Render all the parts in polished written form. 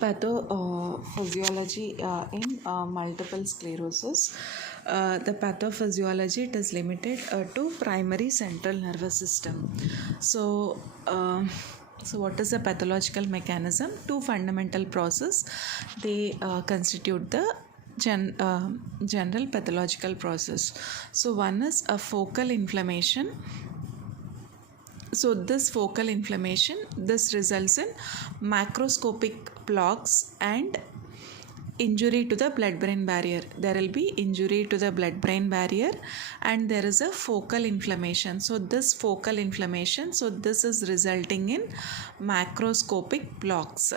Pathophysiology in multiple sclerosis. The pathophysiology, it is limited to primary central nervous system. So what is the pathological mechanism? Two fundamental processes, they constitute the general pathological process. So one is a focal inflammation. So this focal inflammation, this results in macroscopic plaques and injury to the blood-brain barrier. There will be injury to the blood-brain barrier and there is a focal inflammation. So this focal inflammation, so this is resulting in macroscopic plaques.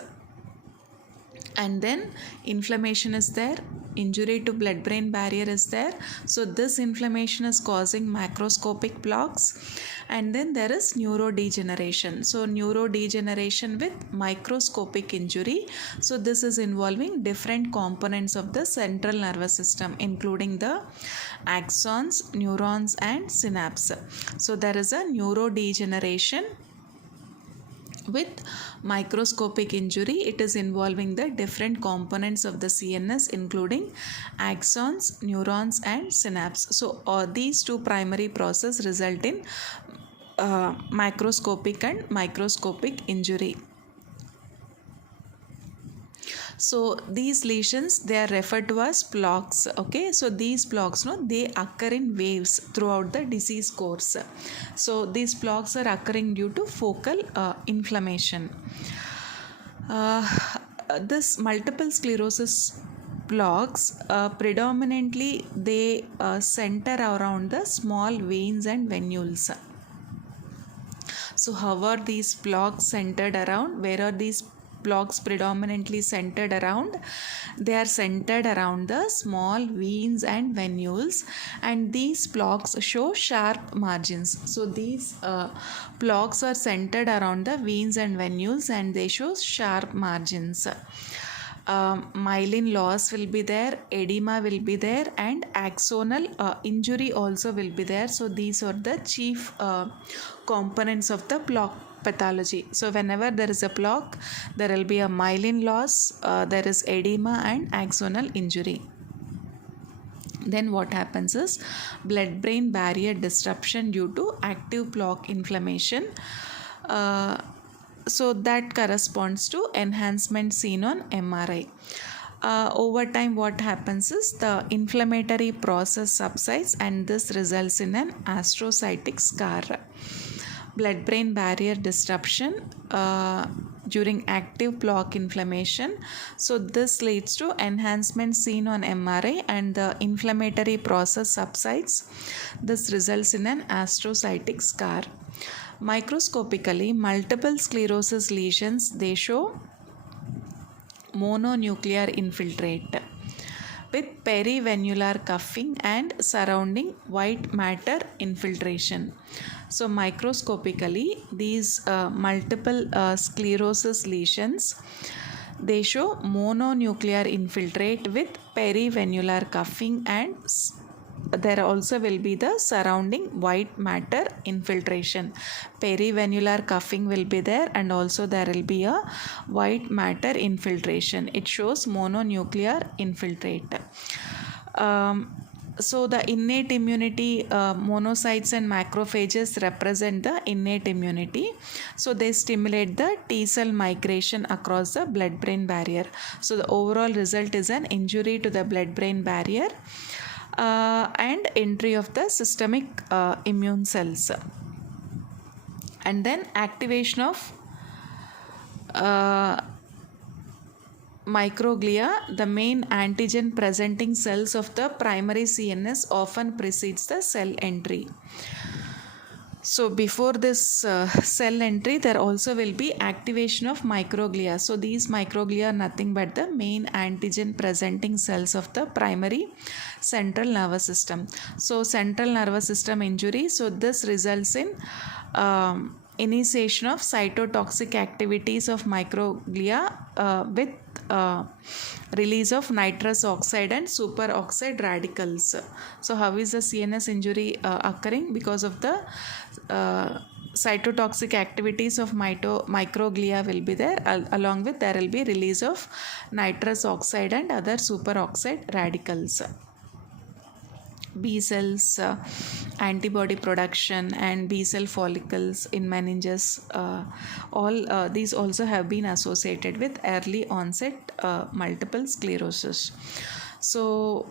And then inflammation is there, injury to blood-brain barrier is there. So this inflammation is causing macroscopic plaques. And then there is neurodegeneration. So neurodegeneration with microscopic injury. So this is involving different components of the central nervous system, including the axons, neurons and synapse. So there is a neurodegeneration with microscopic injury. It is involving the different components of the CNS, including axons, neurons and synapse. So these two primary processes result in macroscopic and microscopic injury. So these lesions, they are referred to as plaques. Okay, so these plaques, they occur in waves throughout the disease course. So these plaques are occurring due to focal inflammation. This multiple sclerosis plaques predominantly they center around the small veins and venules. So how are these plaques centered around? Where are these plaques predominantly centered around? They are centered around the small veins and venules, and these plaques show sharp margins. So these plaques are centered around the veins and venules and they show sharp margins. Myelin loss will be there, edema will be there, and axonal injury also will be there. So these are the chief components of the plaque pathology. So whenever there is a plaque, there will be a myelin loss, there is edema and axonal injury. Then what happens is blood-brain barrier disruption due to active plaque inflammation. So that corresponds to enhancement seen on MRI. Over time what happens is the inflammatory process subsides and this results in an astrocytic scar. Blood-brain barrier disruption during active plaque inflammation. So this leads to enhancement seen on MRI and the inflammatory process subsides. This results in an astrocytic scar. Microscopically, multiple sclerosis lesions, they show mononuclear infiltrate with perivenular cuffing and surrounding white matter infiltration. So microscopically, these multiple sclerosis lesions, they show mononuclear infiltrate with perivenular cuffing and there also will be the surrounding white matter infiltration. Perivenular cuffing will be there and also there will be a white matter infiltration. It shows mononuclear infiltrate. So the innate immunity, monocytes and macrophages represent the innate immunity. So they stimulate the T cell migration across the blood-brain barrier. So the overall result is an injury to the blood-brain barrier and entry of the systemic immune cells. And then activation of microglia, the main antigen presenting cells of the primary CNS, often precedes the cell entry. So before this cell entry, there also will be activation of microglia. So these microglia are nothing but the main antigen presenting cells of the primary central nervous system. So central nervous system injury, so this results in initiation of cytotoxic activities of microglia with release of nitrous oxide and superoxide radicals. So how is the CNS injury occurring? Because of the cytotoxic activities of microglia will be there. Along with there will be release of nitrous oxide and other superoxide radicals. B cells, antibody production, and B cell follicles in meninges, all these also have been associated with early onset multiple sclerosis. So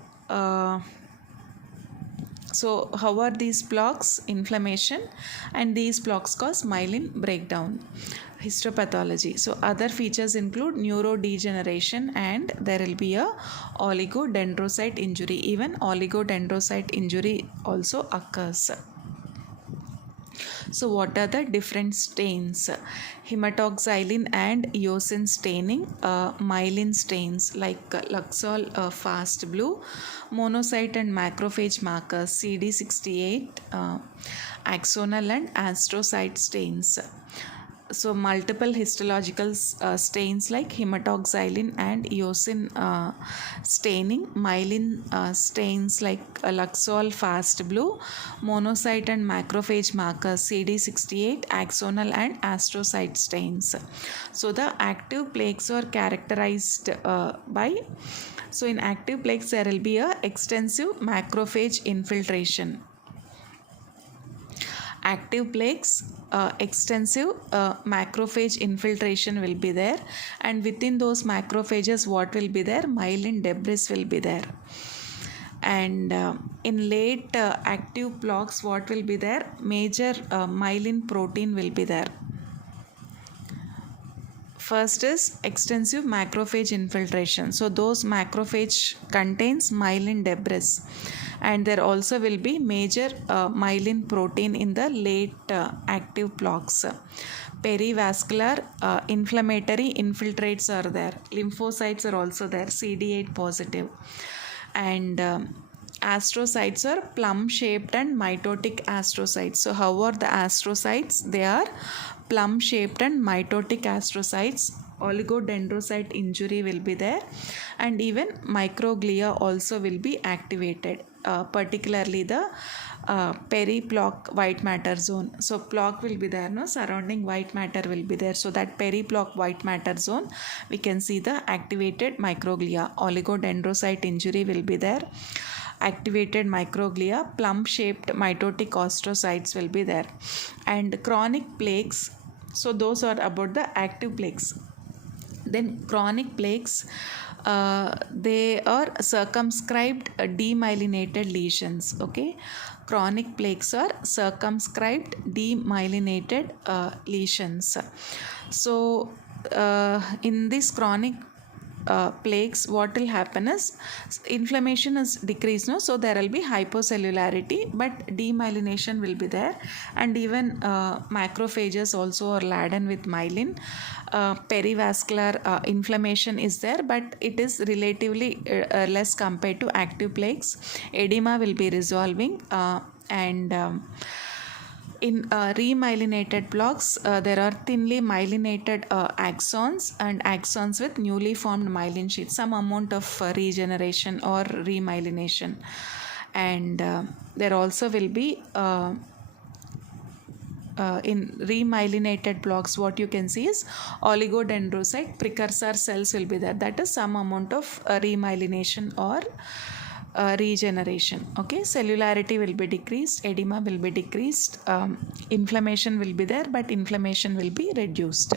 how are these plaques? Inflammation, and these plaques cause myelin breakdown. Histopathology. So other features include neurodegeneration, and there will be a oligodendrocyte injury. Even oligodendrocyte injury also occurs. So what are the different stains? Hematoxylin and eosin staining, myelin stains like Luxol fast blue, monocyte and macrophage markers CD68, axonal and astrocyte stains. So multiple histological stains like hematoxylin and eosin staining, myelin stains like Luxol fast blue, monocyte and macrophage markers CD68, axonal and astrocyte stains. So the active plaques are characterized by, so in active plaques there will be a extensive macrophage infiltration. Active plaques, extensive macrophage infiltration will be there, and within those macrophages what will be there? Myelin debris will be there. And in late active plaques what will be there? Major myelin protein will be there. First is extensive macrophage infiltration. So those macrophage contains myelin debris, and there also will be major myelin protein in the late active plaques. Perivascular inflammatory infiltrates are there. Lymphocytes are also there, CD8 positive. And astrocytes are plum shaped and mitotic astrocytes. So how are the astrocytes? They are plum shaped and mitotic astrocytes. Oligodendrocyte injury will be there, and even microglia also will be activated, particularly the periplaque white matter zone. So plaque will be there, no, surrounding white matter will be there. So that periplaque white matter zone, we can see the activated microglia. Oligodendrocyte injury will be there. Activated microglia, plum shaped mitotic astrocytes will be there. And chronic plaques, so those are about the active plaques. Then chronic plaques, they are circumscribed demyelinated lesions. Okay, chronic plaques are circumscribed demyelinated lesions. So in this chronic plaques, what will happen is inflammation is decreased, no? So there will be hypocellularity, but demyelination will be there, and even macrophages also are laden with myelin. Perivascular inflammation is there, but it is relatively less compared to active plaques. Edema will be resolving, and in remyelinated plaques, there are thinly myelinated axons and axons with newly formed myelin sheaths, some amount of regeneration or remyelination. And there also will be in remyelinated plaques, what you can see is oligodendrocyte precursor cells will be there. That is some amount of remyelination or regeneration. Okay, cellularity will be decreased, edema will be decreased, inflammation will be there, but inflammation will be reduced.